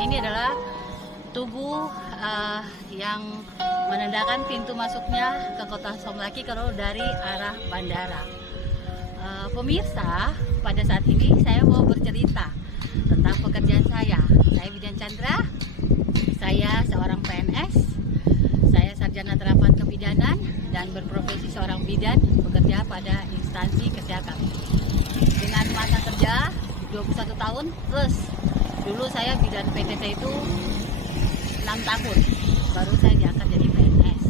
Ini adalah tugu yang menandakan pintu masuknya ke kota Somlaki kalau dari arah bandara. Pemirsa, pada saat ini saya mau bercerita tentang pekerjaan saya. Saya Bidan Chandra, saya seorang PNS, saya sarjana terapan kebidanan dan berprofesi seorang bidan bekerja pada instansi kesehatan. Dengan masa kerja 21 tahun plus dulu saya bidan PTT itu 6 tahun, baru saya diangkat jadi PNS.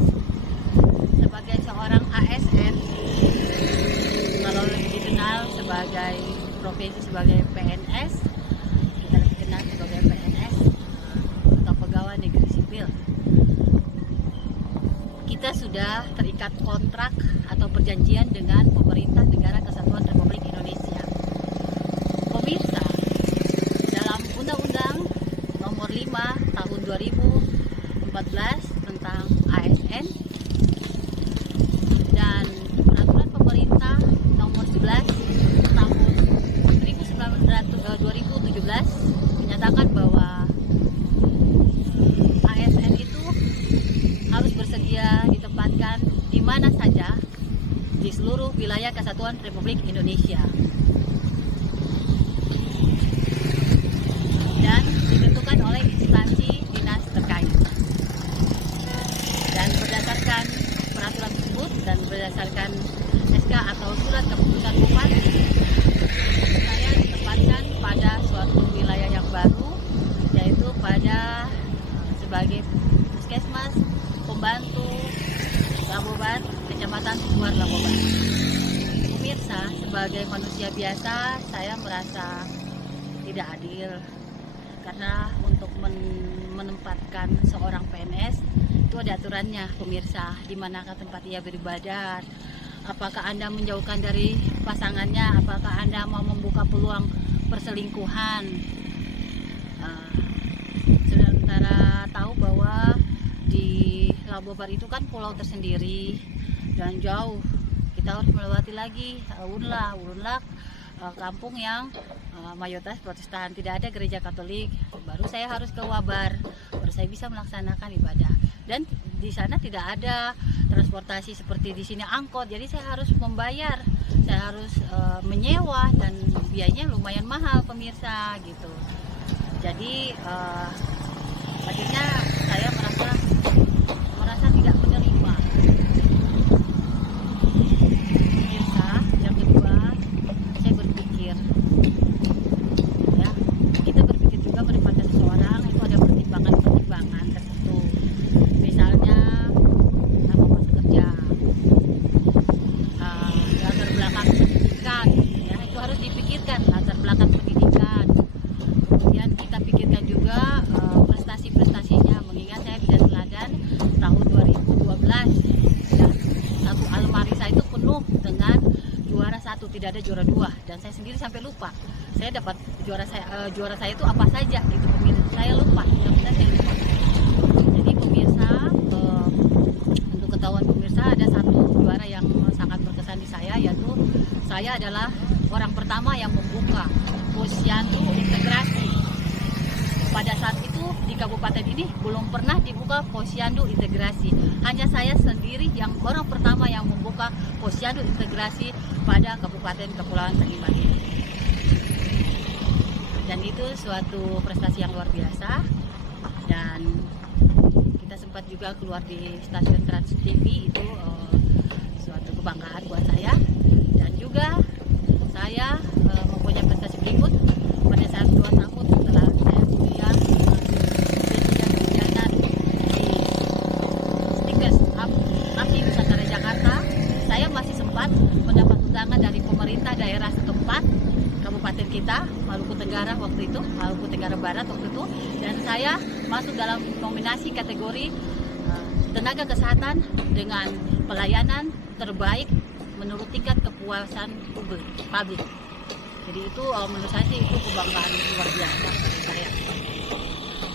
Sebagai seorang ASN, kalau lebih dikenal sebagai profesi sebagai PNS, kita lebih kenal sebagai PNS atau pegawai negeri sipil. Kita sudah terikat kontrak atau perjanjian dengan pemerintah Negara Kesatuan Republik Indonesia. Pemirsa, dalam Undang-Undang Nomor 5 Tahun 2014 tentang ASN dan Peraturan Pemerintah Nomor 11 Tahun 2017 menyatakan bahwa ASN itu harus bersedia ditempatkan di mana saja di seluruh wilayah Kesatuan Republik Indonesia. Dan ditentukan oleh instansi dinas terkait. Dan berdasarkan peraturan tersebut dan berdasarkan SK atau surat keputusan bupati, saya ditempatkan pada suatu wilayah yang baru, yaitu pada sebagai puskesmas pembantu Laboban, Kecamatan Luar Laboban. Pemirsa, sebagai manusia biasa, saya merasa tidak adil. Karena untuk menempatkan seorang PNS itu ada aturannya, pemirsa, di manakah tempat ia beribadah, apakah Anda menjauhkan dari pasangannya, apakah Anda mau membuka peluang perselingkuhan. Sementara tahu bahwa di Labobar itu kan pulau tersendiri dan jauh, kita harus melewati lagi Ulunlak, kampung yang mayoritas Protestan, tidak ada gereja Katolik. Baru saya harus ke Wabar, baru saya bisa melaksanakan ibadah. Dan di sana tidak ada transportasi seperti di sini angkot, jadi saya harus membayar, saya harus menyewa dan biayanya lumayan mahal, pemirsa, gitu. Jadi akhirnya saya merasa tidak menerima. Pemirsa, yang kedua, saya berpikir, ya, kita berpikir juga menempatkan seseorang itu ada pertimbangan tertentu. Misalnya apa masa kerja, latar belakang pendidikan, ya, itu harus dipikirkan latar belakang pendidikan. Kemudian kita pikirkan juga prestasi-prestasinya, mengingat saya bidan teladan tahun 2012 ya, satu almari saya itu penuh dengan juara 1, tidak ada juara 2, dan saya sendiri sampai lupa saya dapat juara saya itu apa saja gitu, pemirsa. Saya lupa, yang penting saya lupa. Jadi pemirsa, untuk ketahuan pemirsa, ada satu juara yang sangat berkesan di saya, yaitu saya adalah orang pertama yang membuka posyandu integrasi. Pada saat itu di kabupaten ini belum pernah dibuka posyandu integrasi. Hanya saya sendiri yang orang pertama yang membuka posyandu integrasi pada Kabupaten Kepulauan Seribu ini. Dan itu suatu prestasi yang luar biasa. Dan kita sempat juga keluar di stasiun Trans TV, itu suatu kebanggaan buat saya. Dan juga saya mempunyai prestasi berikut pada saat 2 tahun setelah saya kuliah di Nusantara Jakarta, saya masih sempat mendapat undangan dari pemerintah daerah setempat kabupaten kita, Maluku Tenggara waktu itu, Maluku Tenggara Barat waktu itu, dan saya masuk dalam nominasi kategori tenaga kesehatan dengan pelayanan terbaik menurut tingkat kepuasan publik. Jadi itu menurut saya sih itu kebanggaan luar biasa bagi saya.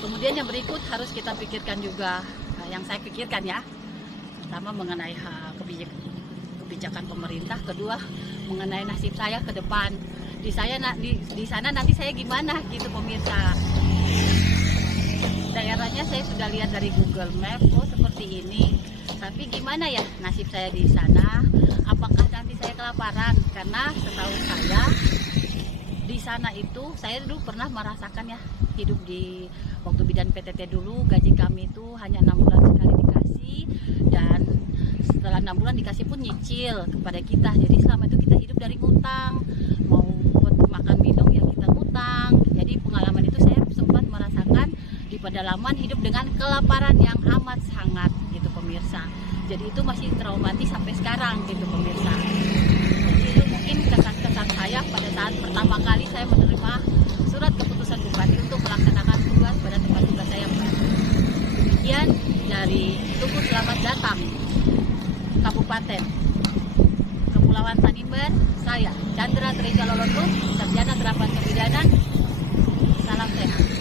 Kemudian yang berikut harus kita pikirkan juga, yang saya pikirkan ya, pertama mengenai kebijakan pemerintah, kedua mengenai nasib saya ke depan. Di sana nanti saya gimana gitu, pemirsa. saya sudah lihat dari Google Map, oh seperti ini. Tapi gimana ya nasib saya di sana? Apakah nanti saya kelaparan? Karena setahu saya di sana itu saya dulu pernah merasakan ya, hidup di waktu bidan PTT dulu, gaji kami itu hanya 6 bulan sekali dikasih, dan setelah 6 bulan dikasih pun nyicil kepada kita. Jadi selama itu kita hidup dari ngutang, mau buat makan minum ya kita ngutang. Jadi pengalaman itu saya sempat merasakan di pedalaman hidup dengan kelaparan yang amat sangat gitu pemirsa. Jadi itu masih traumatis sampai sekarang gitu pemirsa. Jadi itu mungkin kesan-kesan saya pada saat pertama kali saya menerima surat keputusan Bupati untuk melaksanakan tugas pada tempat tugas saya. Demikian dari Tugu Selamat Datang Kabupaten Kepulauan Tanimbar, saya Chandra Treja Lolontus, Sarjana Terapan Kebidanan. Salam sehat.